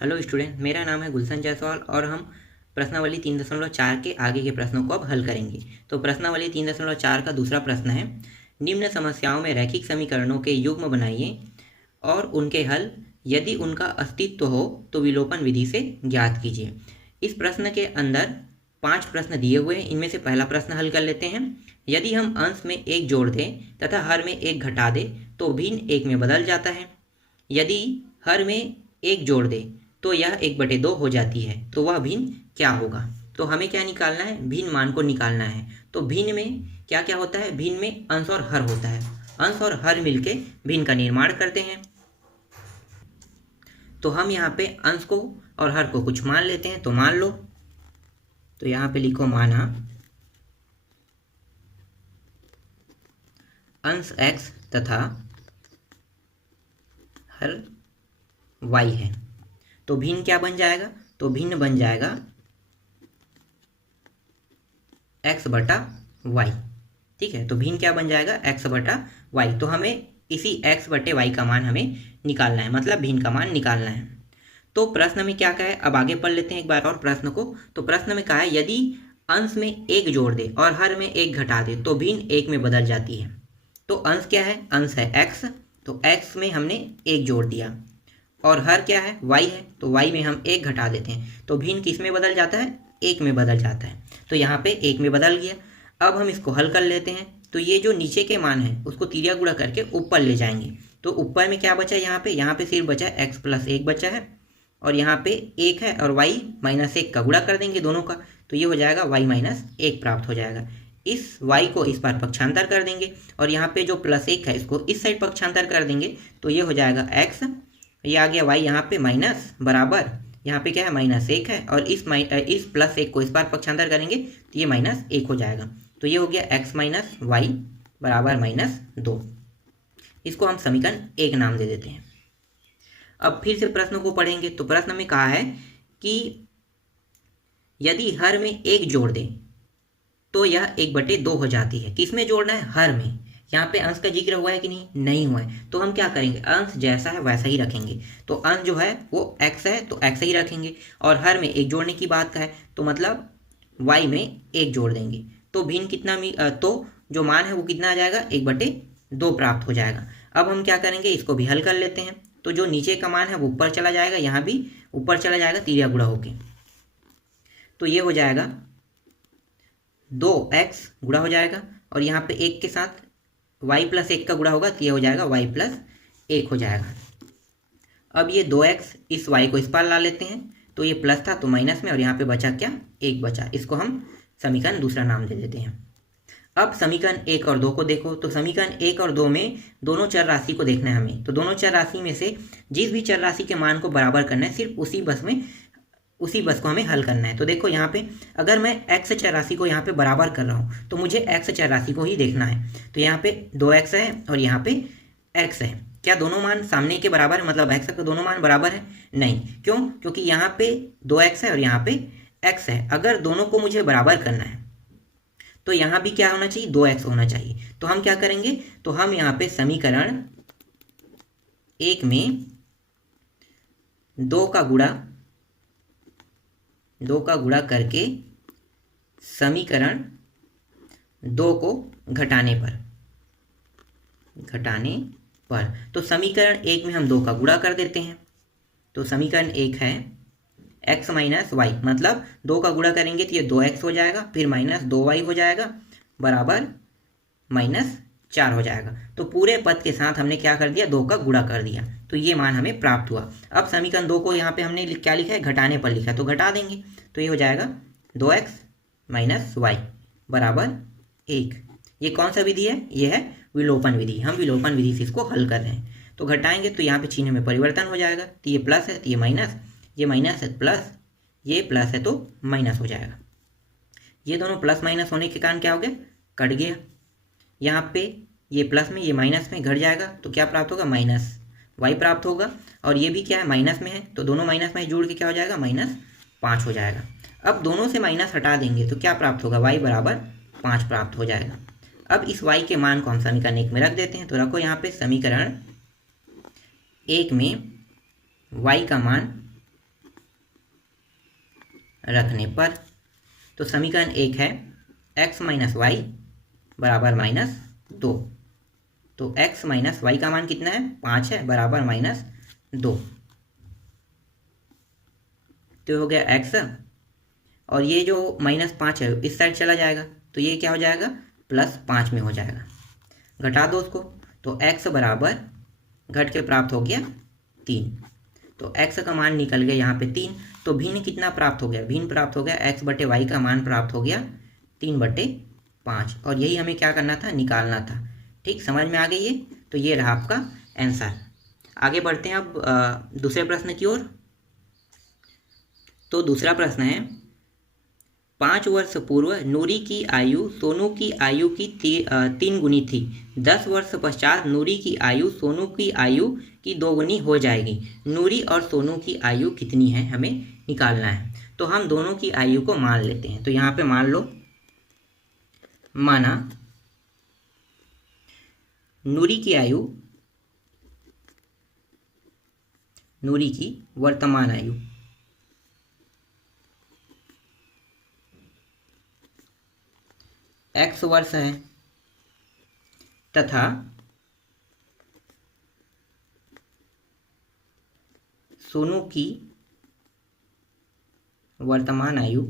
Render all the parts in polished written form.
Hello student, मेरा नाम है गुलशन जायसवाल और हम प्रश्नावली 3.4 के आगे के प्रश्नों को अब हल करेंगे। तो प्रश्नावली 3.4 का दूसरा प्रश्न है, निम्न समस्याओं में रैखिक समीकरणों के युग्म बनाइए और उनके हल यदि उनका अस्तित्व हो तो विलोपन विधि से ज्ञात कीजिए। इस प्रश्न के अंदर 5 प्रश्न दिए हुए हैं। इनमें से पहला प्रश्न हल कर लेते हैं। यदि हम अंश में 1 जोड़ दें तथा हर में 1 घटा दें तो भिन्न 1 में बदल जाता है। यदि हर में 1 जोड़ दें तो यह 1/2 हो जाती है, तो वह भिन्न क्या होगा। तो हमें क्या निकालना है, भिन्न मान को निकालना है। तो भिन्न में क्या क्या होता है, भिन्न में अंश और हर होता है। अंश और हर मिलके भिन्न का निर्माण करते हैं। तो हम यहाँ पे अंश को और हर को कुछ मान लेते हैं। तो मान लो, तो यहाँ पे लिखो माना अंश x तथा हर y है। तो भिन्न क्या बन जाएगा, तो भिन्न बन जाएगा x/y। ठीक है, तो भिन्न क्या बन जाएगा, x/y। तो हमें इसी x/y का मान हमें निकालना है, मतलब भिन्न का मान निकालना है। तो प्रश्न में क्या कहा है, अब आगे पढ़ लेते हैं एक बार और प्रश्न को। तो प्रश्न में कहा है, यदि अंश में 1 जोड़ दे और हर में 1 घटा दे तो भिन्न 1 में बदल जाती है। तो अंश क्या है, अंश है x, तो x में हमने 1 जोड़ दिया और हर क्या है, y है, तो y में हम 1 घटा देते हैं। तो भिन्न किस में बदल जाता है, 1 में बदल जाता है। तो यहाँ पे 1 में बदल गया। अब हम इसको हल कर लेते हैं। तो ये जो नीचे के मान है उसको तिरिया गुणा करके ऊपर ले जाएंगे। तो ऊपर में क्या बचा, यहाँ पे सिर्फ बचा x+1 बचा है और यहाँ पे 1 है और y-1 का गुणा कर देंगे दोनों का। तो ये हो जाएगा y-1 प्राप्त हो जाएगा। इस y को इस बार पक्षांतर कर देंगे और यहाँ पे जो +1 है इसको इस साइड पक्षांतर कर देंगे। तो ये हो जाएगा x, ये आ गया y यहाँ पे माइनस बराबर, यहाँ पे क्या है -1 है और इस +1 को इस बार पक्षांतर करेंगे तो ये -1 हो जाएगा। तो ये हो गया x - y बराबर -2। इसको हम समीकरण 1 नाम दे देते हैं। अब फिर से प्रश्न को पढ़ेंगे। तो प्रश्न में कहा है कि यदि हर में 1 जोड़ दें तो यह 1/2 हो जाती है। किस में जोड़ना है, हर में। यहाँ पे अंश का जिक्र हुआ है कि नहीं हुआ है। तो हम क्या करेंगे, अंश जैसा है वैसा ही रखेंगे। तो अंश जो है वो x है तो x ही रखेंगे और हर में 1 जोड़ने की बात का है तो मतलब y में 1 जोड़ देंगे। तो भिन्न कितना तो जो मान है वो कितना आ जाएगा, 1/2 प्राप्त हो जाएगा। अब हम क्या करेंगे, इसको भी हल कर लेते हैं। तो जो नीचे का मान है वो ऊपर चला जाएगा, यहाँ भी ऊपर चला जाएगा तिरिया गुणा होके। तो ये हो जाएगा 2x गुणा हो जाएगा और यहाँ पे 1 के साथ y+1 का गुणा होगा तो ये हो जाएगा y+1 हो जाएगा। अब ये 2x इस y को इस पार ला लेते हैं। तो ये प्लस था तो माइनस में और यहाँ पे बचा क्या, 1 बचा। इसको हम समीकरण दूसरा नाम दे देते हैं। अब समीकरण 1 और 2 को देखो। तो समीकरण 1 और 2 में दोनों चर राशि को देखना है हमें। तो दोनों चर राशि में से जिस भी चर राशि के मान को बराबर करना है, सिर्फ उसी बस को हमें हल करना है। तो देखो यहाँ पे अगर मैं x चर राशि को यहाँ पे बराबर कर रहा हूँ तो मुझे x चर राशि को ही देखना है। तो यहाँ पे 2x है और यहाँ पे x है। क्या दोनों मान सामने के बराबर है, मतलब x का दोनों मान बराबर है? नहीं। क्यों? क्योंकि यहाँ पे 2x है और यहाँ पे x है। अगर दोनों को मुझे बराबर करना है तो यहाँ भी क्या होना चाहिए, 2x होना चाहिए। तो हम क्या करेंगे, तो हम यहाँ पे समीकरण 1 में 2 का गुणा करके समीकरण 2 को घटाने पर तो समीकरण 1 में हम 2 का गुणा कर देते हैं। तो समीकरण 1 है x - y, मतलब 2 का गुणा करेंगे तो ये 2x हो जाएगा, फिर -2y हो जाएगा बराबर -4 हो जाएगा। तो पूरे पद के साथ हमने क्या कर दिया, 2 का गुणा कर दिया। तो ये मान हमें प्राप्त हुआ। अब समीकरण 2 को यहाँ पे हमने क्या लिखा है, घटाने पर लिखा है, तो घटा देंगे। तो ये हो जाएगा 2x - y बराबर 1। ये कौन सा विधि है, ये है विलोपन विधि। हम विलोपन विधि से इसको हल कर रहे हैं। तो घटाएंगे तो यहाँ पे चिन्ह में परिवर्तन हो जाएगा। तो ये प्लस है तो ये माइनस, ये माइनस है प्लस, ये प्लस है तो माइनस हो जाएगा। ये दोनों प्लस माइनस होने के कारण क्या हो गया, कट गया। यहाँ पे ये प्लस में ये माइनस में घट जाएगा तो क्या प्राप्त होगा, -y प्राप्त होगा। और ये भी क्या है, माइनस में है, तो दोनों माइनस में जोड़ के क्या हो जाएगा, -5 हो जाएगा। अब दोनों से माइनस हटा देंगे तो क्या प्राप्त होगा, y बराबर 5 प्राप्त हो जाएगा। अब इस y के मान को हम समीकरण 1 में रख देते हैं। तो रखो यहाँ पे समीकरण 1 में y का मान रखने पर। तो समीकरण 1 है x माइनस वाई बराबर -2। तो x माइनस वाई का मान कितना है, 5 है, बराबर -2। तो हो गया x, और ये जो -5 है इस साइड चला जाएगा, तो ये क्या हो जाएगा, +5 में हो जाएगा। घटा दो उसको, तो x बराबर घट के प्राप्त हो गया 3। तो x का मान निकल गया यहाँ पे 3। तो भिन्न कितना प्राप्त हो गया, भिन्न प्राप्त हो गया x बटे वाई का मान प्राप्त हो गया 3/5, और यही हमें क्या करना था, निकालना था। ठीक, समझ में आ गई है। तो ये रहा आपका आंसर। आगे बढ़ते हैं अब दूसरे प्रश्न की ओर। तो दूसरा प्रश्न है, 5 वर्ष पूर्व नूरी की आयु सोनू की आयु की 3 गुनी थी। 10 वर्ष पश्चात नूरी की आयु सोनू की आयु की 2 गुनी हो जाएगी। नूरी और सोनू की आयु कितनी है, हमें निकालना है। तो हम दोनों की आयु को मान लेते हैं। तो यहाँ पे मान लो, माना नूरी की आयु, नूरी की वर्तमान आयु x वर्ष है, तथा सोनू की वर्तमान आयु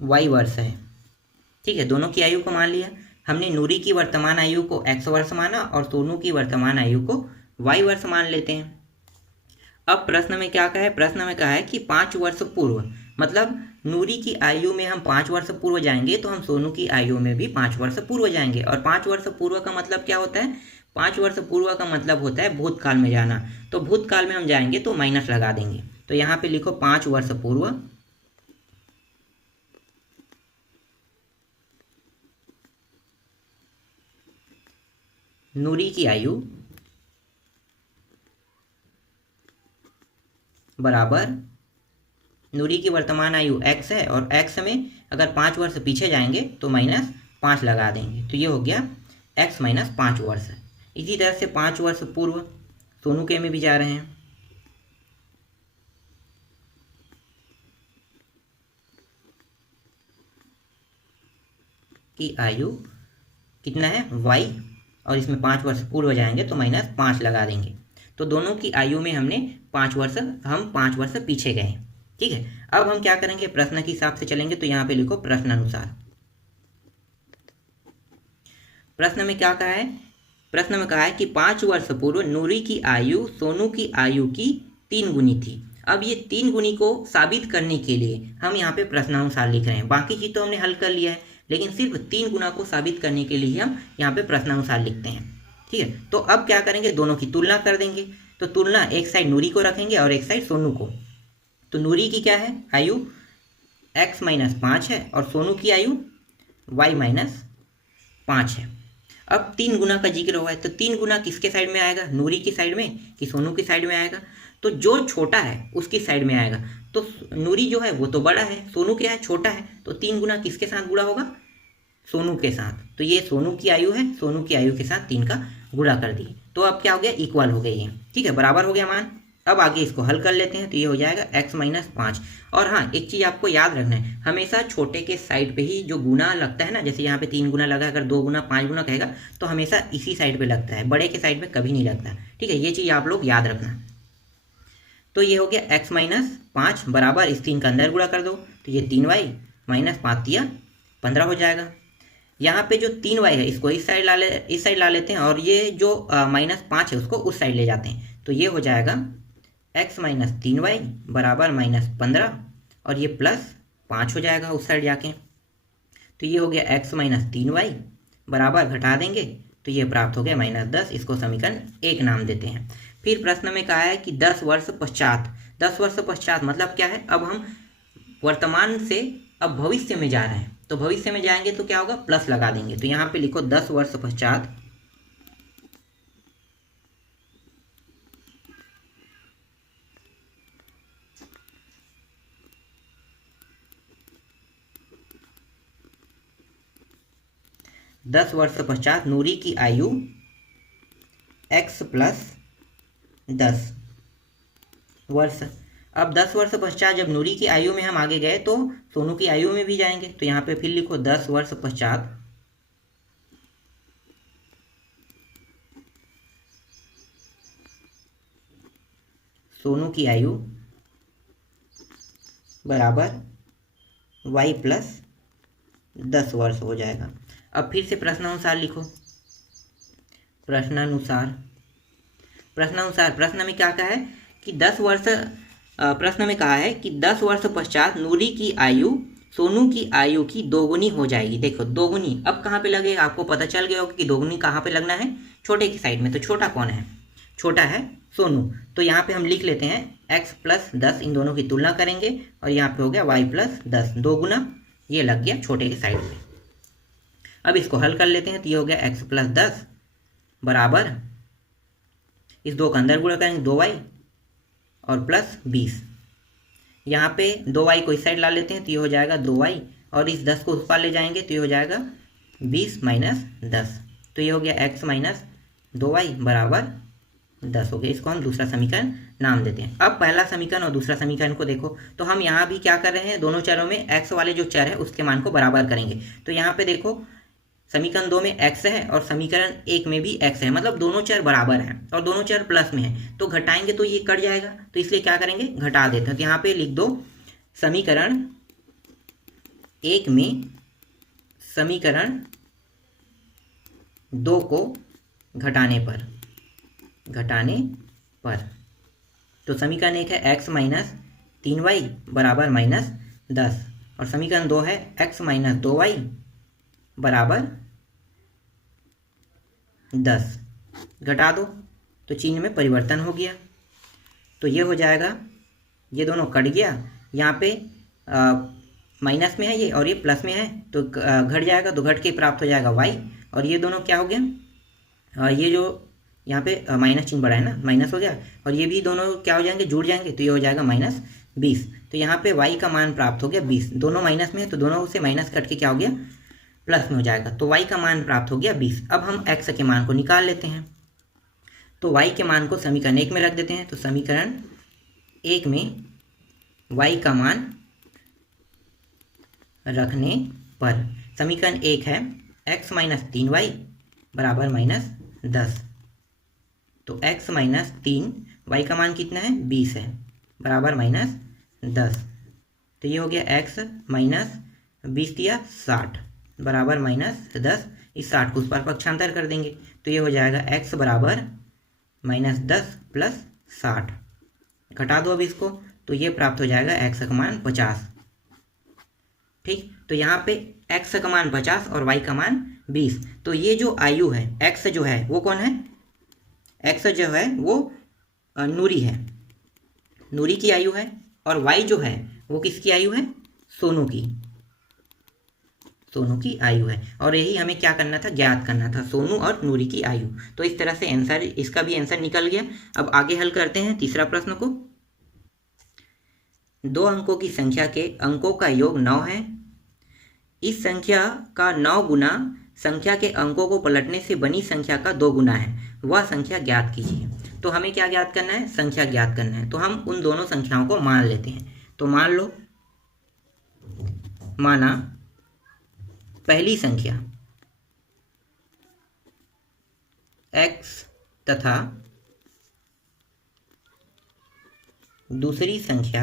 y वर्ष है। ठीक है, दोनों की आयु को मान लिया हमने। नूरी की वर्तमान आयु को x वर्ष माना और सोनू की वर्तमान आयु को y वर्ष मान लेते हैं। अब प्रश्न में क्या कहा है, प्रश्न में कहा है कि 5 वर्ष पूर्व, मतलब नूरी की आयु में हम 5 वर्ष पूर्व जाएंगे तो हम सोनू की आयु में भी 5 वर्ष पूर्व जाएंगे। और 5 वर्ष पूर्व का मतलब क्या होता है, 5 वर्ष पूर्व का मतलब होता है भूतकाल में जाना। तो भूतकाल में हम जाएंगे तो माइनस लगा देंगे। तो यहाँ पे लिखो 5 वर्ष पूर्व नूरी की आयु बराबर, नूरी की वर्तमान आयु x है और x में अगर 5 वर्ष पीछे जाएंगे तो -5 लगा देंगे। तो ये हो गया x माइनस 5 वर्ष। इसी तरह से 5 वर्ष पूर्व सोनू के में भी जा रहे हैं, की आयु कितना है, y, और इसमें 5 वर्ष पूर्व जाएंगे तो -5 लगा देंगे। तो दोनों की आयु में हमने 5 वर्ष, हम 5 वर्ष पीछे गए। ठीक है, अब हम क्या करेंगे, प्रश्न के हिसाब से चलेंगे। तो यहाँ पे लिखो प्रश्न अनुसार। प्रश्न में क्या कहा है, प्रश्न में कहा है कि 5 वर्ष पूर्व नूरी की आयु सोनू की आयु की 3 गुनी थी। अब ये 3 गुनी को साबित करने के लिए हम यहाँ पे प्रश्नानुसार लिख रहे हैं। बाकी चीज तो हमने हल कर लिया है, लेकिन सिर्फ 3 गुना को साबित करने के लिए हम यहाँ पे प्रश्नानुसार लिखते हैं। ठीक है, तो अब क्या करेंगे, दोनों की तुलना कर देंगे। तो तुलना, एक साइड नूरी को रखेंगे और एक साइड सोनू को। तो नूरी की क्या है आयु, x माइनस 5 है, और सोनू की आयु y माइनस 5 है। अब 3 गुना का जिक्र हुआ है, तो 3 गुना किसके साइड में आएगा, नूरी की साइड में कि सोनू की साइड में आएगा। तो जो छोटा है उसकी साइड में आएगा। तो नूरी जो है वो तो बड़ा है, सोनू क्या है, छोटा है। तो 3 गुना किसके साथ गुणा होगा, सोनू के साथ। तो ये सोनू की आयु है, सोनू की आयु के साथ 3 का गुणा कर दिए। तो अब क्या हो गया, इक्वल हो गई है। ठीक है, बराबर हो गया मान। अब आगे इसको हल कर लेते हैं। तो ये हो जाएगा x माइनस 5। और हाँ, एक चीज़ आपको याद रखना है, हमेशा छोटे के साइड पे ही जो गुना लगता है ना, जैसे यहाँ पे 3 गुना लगा, अगर 2 गुना 5 गुना कहेगा तो हमेशा इसी साइड पे लगता है, बड़े के साइड पे कभी नहीं लगता। ठीक है, ये चीज़ आप लोग याद रखना। तो ये हो गया x माइनस 5 बराबर, इस 3 का अंदर गुणा कर दो। तो ये 3y माइनस 5 या 15 हो जाएगा। यहाँ पे जो 3y है इसको इस साइड ला लेते हैं, और ये जो -5 है उसको उस साइड ले जाते हैं। तो ये हो जाएगा x माइनस 3y बराबर -15, और ये +5 हो जाएगा उस साइड जाके। तो ये हो गया x माइनस 3y बराबर, घटा देंगे तो ये प्राप्त हो गया -10। इसको समीकरण 1 नाम देते हैं। फिर प्रश्न में कहा है कि 10 वर्ष पश्चात, 10 वर्ष पश्चात मतलब क्या है, अब हम वर्तमान से अब भविष्य में जा रहे हैं। तो भविष्य में जाएंगे तो क्या होगा, प्लस लगा देंगे। तो यहाँ पे लिखो 10 वर्ष पश्चात 10 वर्ष पश्चात नूरी की आयु x + 10 वर्ष। अब 10 वर्ष पश्चात जब नूरी की आयु में हम आगे गए तो सोनू की आयु में भी जाएंगे, तो यहाँ पे फिर लिखो 10 वर्ष पश्चात सोनू की आयु बराबर y प्लस 10 वर्ष हो जाएगा। अब फिर से प्रश्नानुसार लिखो। प्रश्नानुसार प्रश्न में क्या कहा है कि 10 वर्ष, प्रश्न में कहा है कि 10 वर्ष पश्चात नूरी की आयु सोनू की आयु की दोगुनी हो जाएगी। देखो दोगुनी अब कहाँ पे लगेगा, आपको पता चल गया होगा कि दोगुनी कहाँ पे लगना है, छोटे की साइड में। तो छोटा कौन है, छोटा है सोनू। तो यहाँ पे हम लिख लेते हैं x प्लस 10, इन दोनों की तुलना करेंगे और यहाँ पे हो गया y प्लस 10, दोगुना ये लग गया छोटे की साइड में। अब इसको हल कर लेते हैं, तो ये हो गया x प्लस 10 बराबर, इस दो का अंदर गुणा करेंगे 2y और प्लस 20। यहाँ पे 2y को इस साइड ला लेते हैं, तो ये हो जाएगा 2y और इस 10 को उस पार ले जाएंगे तो ये हो जाएगा 20 माइनस 10। तो ये हो गया x माइनस 2y बराबर 10 हो गया। इसको हम दूसरा समीकरण नाम देते हैं। अब पहला समीकरण और दूसरा समीकरण को देखो, तो हम यहाँ भी क्या कर रहे हैं, दोनों चरों में x वाले जो चर है उसके मान को बराबर करेंगे। तो यहाँ पे देखो समीकरण 2 में x है और समीकरण 1 में भी x है, मतलब दोनों चर बराबर हैं और दोनों चर प्लस में है, तो घटाएंगे तो ये कट जाएगा, तो इसलिए क्या करेंगे घटा देते हैं। तो यहाँ पे लिख दो समीकरण 1 में समीकरण 2 को घटाने पर तो समीकरण 1 है x माइनस 3y बराबर माइनस 10 और समीकरण 2 है x माइनस 2y बराबर 10। घटा दो तो चिन्ह में परिवर्तन हो गया, तो ये हो जाएगा, ये दोनों कट गया, यहाँ पे माइनस में है ये और ये प्लस में है, तो घट जाएगा, तो घट के प्राप्त हो जाएगा y और ये दोनों क्या हो गया, ये जो यहाँ पे माइनस चिन्ह बढ़ा है ना, माइनस हो गया और ये भी दोनों क्या हो जाएंगे, जुड़ जाएंगे, तो ये हो जाएगा माइनस 20। तो यहाँ पे y का मान प्राप्त हो गया 20, दोनों माइनस में है तो दोनों से माइनस कट के क्या हो गया प्लस में हो जाएगा, तो y का मान प्राप्त हो गया 20। अब हम x के मान को निकाल लेते हैं, तो y के मान को समीकरण 1 में रख देते हैं। तो समीकरण 1 में y का मान रखने पर समीकरण 1 है x माइनस 3y बराबर माइनस 10, तो x माइनस 3 y का मान कितना है 20 है बराबर माइनस 10, तो ये हो गया x माइनस 20 दिया 60 बराबर माइनस 10, इस 60 को उस पर पक्षांतर कर देंगे, तो ये हो जाएगा x बराबर माइनस 10 प्लस 60। घटा दो अब इसको, तो ये प्राप्त हो जाएगा x का मान 50। ठीक, तो यहाँ पे x का मान 50 और y का मान 20, तो ये जो आयु है x जो है वो कौन है, x जो है वो नूरी है, नूरी की आयु है, और y जो है वो किसकी आयु है, सोनू की आयु है। और यही हमें क्या करना था, ज्ञात करना था, सोनू और नूरी की आयु। तो इस तरह से आंसर, इसका भी आंसर निकल गया। अब आगे हल करते हैं तीसरा प्रश्न को। 2 अंकों की संख्या के अंकों का योग 9 है। इस संख्या का 9 गुना संख्या के अंकों को पलटने से बनी संख्या का 2 गुना है, वह संख्या ज्ञात कीजिए। तो हमें क्या ज्ञात करना है, संख्या ज्ञात करना है। तो हम उन दोनों संख्याओं को मान लेते हैं। तो मान लो, माना पहली संख्या x तथा दूसरी संख्या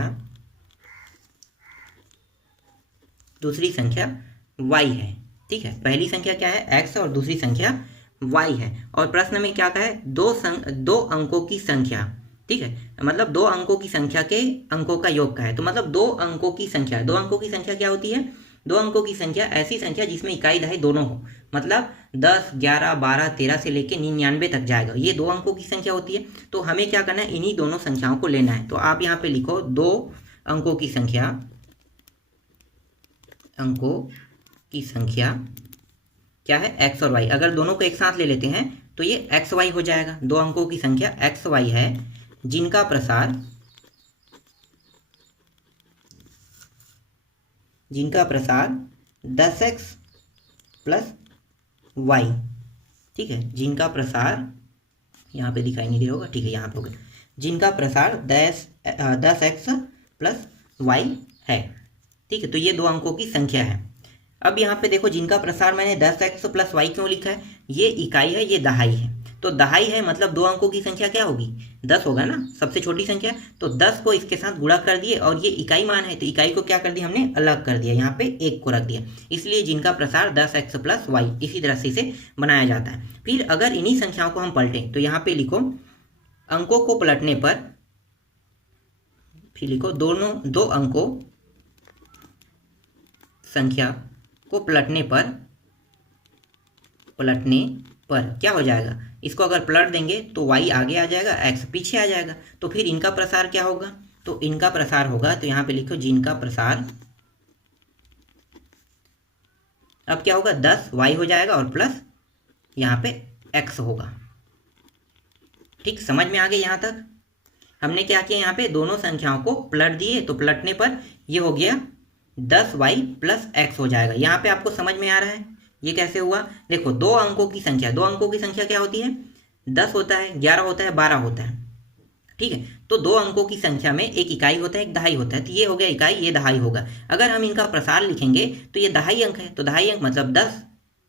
y है। ठीक है, पहली संख्या क्या है x और दूसरी संख्या y है। और प्रश्न में क्या कहा है, दो अंकों की संख्या। ठीक है, मतलब 2 अंकों की संख्या के अंकों का योग का है। तो मतलब 2 अंकों की संख्या, 2 अंकों की संख्या क्या होती है, 2 अंकों की संख्या ऐसी संख्या जिसमें इकाई दहाई दोनों हो, मतलब 10, 11, 12, 13 से लेके 99 तक जाएगा, ये 2 अंकों की संख्या होती है। तो हमें क्या करना है, इन्हीं दोनों संख्याओं को लेना है। तो आप यहाँ पे लिखो 2 अंकों की संख्या क्या है, x और y। अगर दोनों को एक साथ ले लेते हैं तो ये x y हो जाएगा। 2 अंकों की संख्या x y है जिनका प्रसार 10x प्लस y। ठीक है, जिनका प्रसार यहाँ पे दिखाई नहीं दे रहा होगा, ठीक है, यहाँ पे हो गया, जिनका प्रसार 10x प्लस वाई है। ठीक है, तो ये 2 अंकों की संख्या है। अब यहाँ पे देखो, जिनका प्रसार मैंने 10x प्लस वाई क्यों लिखा है, ये इकाई है, ये दहाई है, तो दहाई है मतलब 2 अंकों की संख्या क्या होगी, 10 होगा ना, सबसे छोटी संख्या। तो 10 को इसके साथ गुणा कर दिए, और ये इकाई मान है तो इकाई को क्या कर दिया हमने, अलग कर दिया, यहाँ पे 1 को रख दिया, इसलिए जिनका प्रसार 10x प्लस वाई, इसी तरह से इसे बनाया जाता है। फिर अगर इन्हीं संख्याओं को हम पलटें तो यहाँ पे लिखो, अंकों को पलटने पर, फिर लिखो दोनों 2 अंकों संख्या को पलटने पर क्या हो जाएगा, इसको अगर पलट देंगे तो y आगे आ जाएगा, x पीछे आ जाएगा, तो फिर इनका प्रसार क्या होगा, तो इनका प्रसार होगा, तो यहाँ पे लिखो जिनका प्रसार, अब क्या होगा, 10y हो जाएगा और प्लस यहाँ पे x होगा। ठीक, समझ में आ गया यहाँ तक। हमने क्या किया, यहाँ पे दोनों संख्याओं को पलट दिए, तो पलटने पर ये हो गया 10y प्लस x हो जाएगा। यहाँ पे आपको समझ में आ रहा है ये कैसे हुआ, देखो 2 अंकों की संख्या, 2 अंकों की संख्या क्या होती है, 10 होता है, 11 होता है, 12 होता है। ठीक है, तो 2 अंकों की संख्या में एक इकाई होता है, एक दहाई होता है, तो ये हो गया इकाई, ये दहाई होगा। अगर हम इनका प्रसार लिखेंगे तो ये दहाई अंक है, तो दहाई अंक मतलब 10।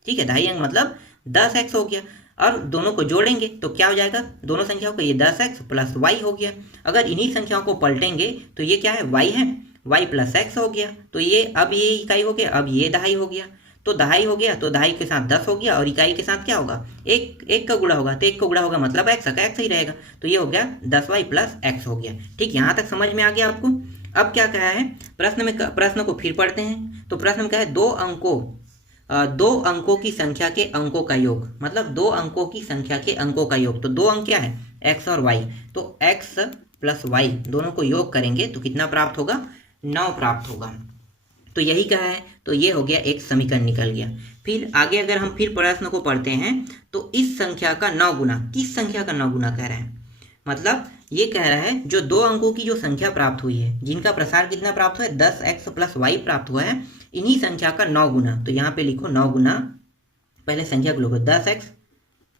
ठीक है, दहाई अंक मतलब 10x हो गया, और दोनों को जोड़ेंगे तो क्या हो जाएगा, दोनों संख्याओं को, ये 10x प्लस y हो गया। अगर इन्हीं संख्याओं को पलटेंगे तो ये क्या है, y है, y प्लस x हो गया, तो ये अब ये इकाई हो गया, अब ये दहाई हो गया, तो दहाई हो गया, तो दहाई के साथ 10 हो गया, और इकाई के साथ क्या होगा, एक का गुणा होगा, तो 1 का गुणा होगा मतलब x का x ही रहेगा, तो ये हो गया 10y प्लस x हो गया। ठीक, यहाँ तक समझ में आ गया आपको। अब क्या कहा है प्रश्न को फिर पढ़ते हैं। तो प्रश्न में क्या है, 2 अंकों की संख्या के अंकों का योग, मतलब 2 अंकों की संख्या के अंकों का योग, तो 2 अंक क्या है, x और y, तो x प्लस y दोनों को योग करेंगे तो कितना प्राप्त होगा, 9 प्राप्त होगा। तो यही कहा है, तो ये हो गया, एक समीकरण निकल गया। फिर आगे अगर हम फिर प्रश्न को पढ़ते हैं, तो इस संख्या का 9 गुना, किस संख्या का 9 गुना कह रहा है, मतलब ये कह रहा है जो 2 अंकों की जो संख्या प्राप्त हुई है, जिनका प्रसार कितना प्राप्त हुआ है, 10x प्लस वाई प्राप्त हुआ है, इन्हीं संख्या का 9 गुना। तो यहाँ पे लिखो 9 गुना, पहले संख्या को लिखो 10x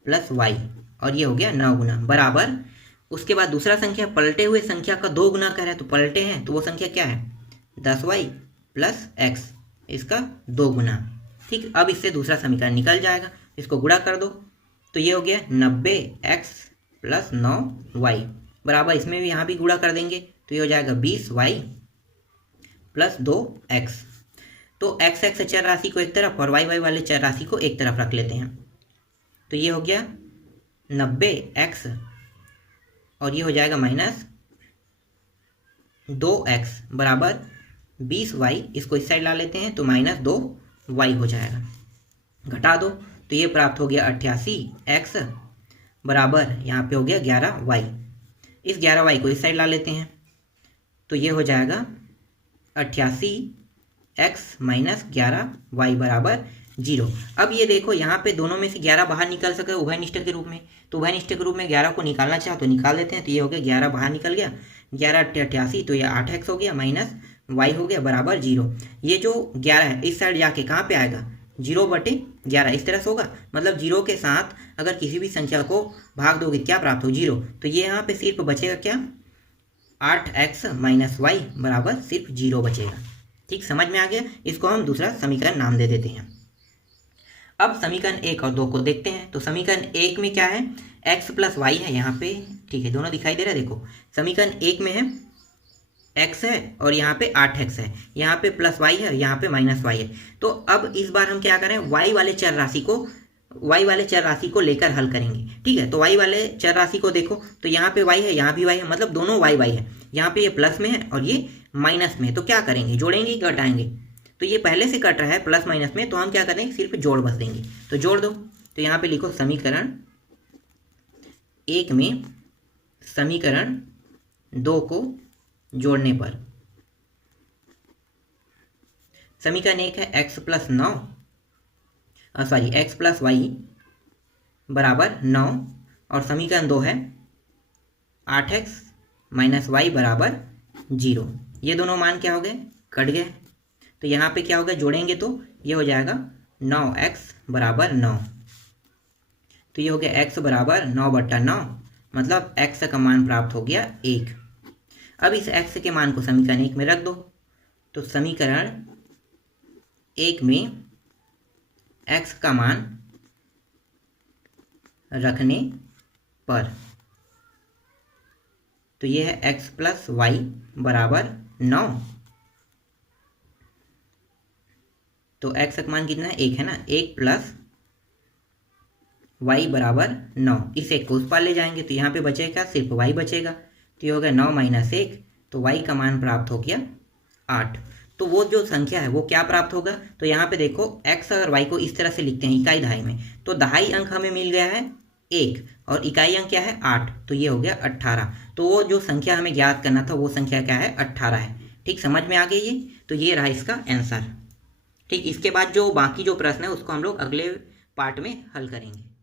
प्लस वाई, और ये हो गया 9 गुना, बराबर, उसके बाद दूसरा संख्या पलटे हुए संख्या का 2 गुना कह रहा है, तो पलटे हैं तो वो संख्या क्या है, 10y प्लस x, इसका 2 गुना। ठीक, अब इससे दूसरा समीकरण निकल जाएगा, इसको गुणा कर दो, तो ये हो गया 90x प्लस 9y, बराबर, इसमें भी यहाँ भी गुणा कर देंगे तो ये हो जाएगा 20y प्लस 2x। तो x चर राशि को एक तरफ और y वाले चर राशि को एक तरफ रख लेते हैं, तो ये हो गया 90x, और ये हो जाएगा माइनस 2x बराबर 20y, इसको इस साइड ला लेते हैं तो माइनस 2y हो जाएगा, घटा दो तो ये प्राप्त हो गया 88x बराबर, यहाँ पे हो गया 11y, इस 11y को इस साइड ला लेते हैं तो ये हो जाएगा 88x माइनस 11y बराबर 0। अब ये देखो, यहाँ पे दोनों में से 11 बाहर निकल सके उभयनिष्ठ के रूप में, तो उभयनिष्ठ के रूप में 11 को निकालना चाहो तो निकाल देते हैं, तो ये हो गया 11 बाहर निकल गया, 11 88, तो ये 8x हो गया माइनस y हो गया बराबर 0। ये जो 11 है इस साइड जाके कहाँ पे आएगा, 0/11, इस तरह से होगा, मतलब 0 के साथ अगर किसी भी संख्या को भाग दोगे क्या प्राप्त हो, 0, तो ये यहाँ पे सिर्फ बचेगा क्या, 8x माइनस वाई बराबर सिर्फ 0 बचेगा। ठीक, समझ में आ गया। इसको हम दूसरा समीकरण नाम दे देते हैं। अब समीकरण 1 और 2 को देखते हैं। तो समीकरण 1 में क्या है, x प्लस वाई है यहाँ पे, ठीक है, दोनों दिखाई दे रहा है। देखो समीकरण 1 में है x है और यहाँ पे 8x है, यहाँ पे प्लस y है और यहाँ पे माइनस y है। तो अब इस बार हम क्या करें, y वाले चर राशि को लेकर हल करेंगे। ठीक है, तो y वाले चर राशि को देखो, तो यहाँ पे y है, यहाँ भी y है, मतलब दोनों y है। यहाँ पे ये प्लस में है और ये माइनस में है, तो क्या करेंगे, जोड़ेंगे घटाएंगे। तो ये पहले से कट रहा है प्लस माइनस में, तो हम क्या करेंगे, सिर्फ जोड़ बस देंगे। तो जोड़ दो, तो यहाँ पे लिखो समीकरण 1 में समीकरण 2 को जोड़ने पर, समीकरण 1 है x plus 9 x plus y बराबर 9, और समीकरण 2 है 8x माइनस वाई बराबर 0। ये दोनों मान क्या हो गए, कट गए। तो यहाँ पे क्या होगा, जोड़ेंगे तो ये हो जाएगा 9x बराबर 9। तो ये हो गया x बराबर 9/9, मतलब x का मान प्राप्त हो गया 1। अब इस x के मान को समीकरण 1 में रख दो। तो समीकरण 1 में x का मान रखने पर तो ये है x प्लस वाई बराबर 9। तो x का मान कितना है, 1 है ना, 1 प्लस y बराबर 9। इस एक को उस पार ले जाएंगे तो यहाँ पे बचेगा सिर्फ y बचेगा। तो ये हो गया 9 माइनस 1, तो y का मान प्राप्त हो गया 8। तो वो जो संख्या है वो क्या प्राप्त होगा, तो यहाँ पे देखो x और y को इस तरह से लिखते हैं इकाई दहाई में। तो दहाई अंक हमें मिल गया है 1 और इकाई अंक क्या है 8, तो ये हो गया 18। तो वो जो संख्या हमें ज्ञात करना था वो संख्या क्या है, 18 है। ठीक, समझ में आ गई ये। तो ये रहा इसका आंसर। ठीक, इसके बाद जो बाकी जो प्रश्न है उसको हम लोग अगले पार्ट में हल करेंगे।